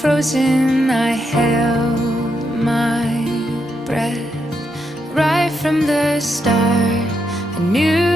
frozen, I held my breath. Right from the start, I knew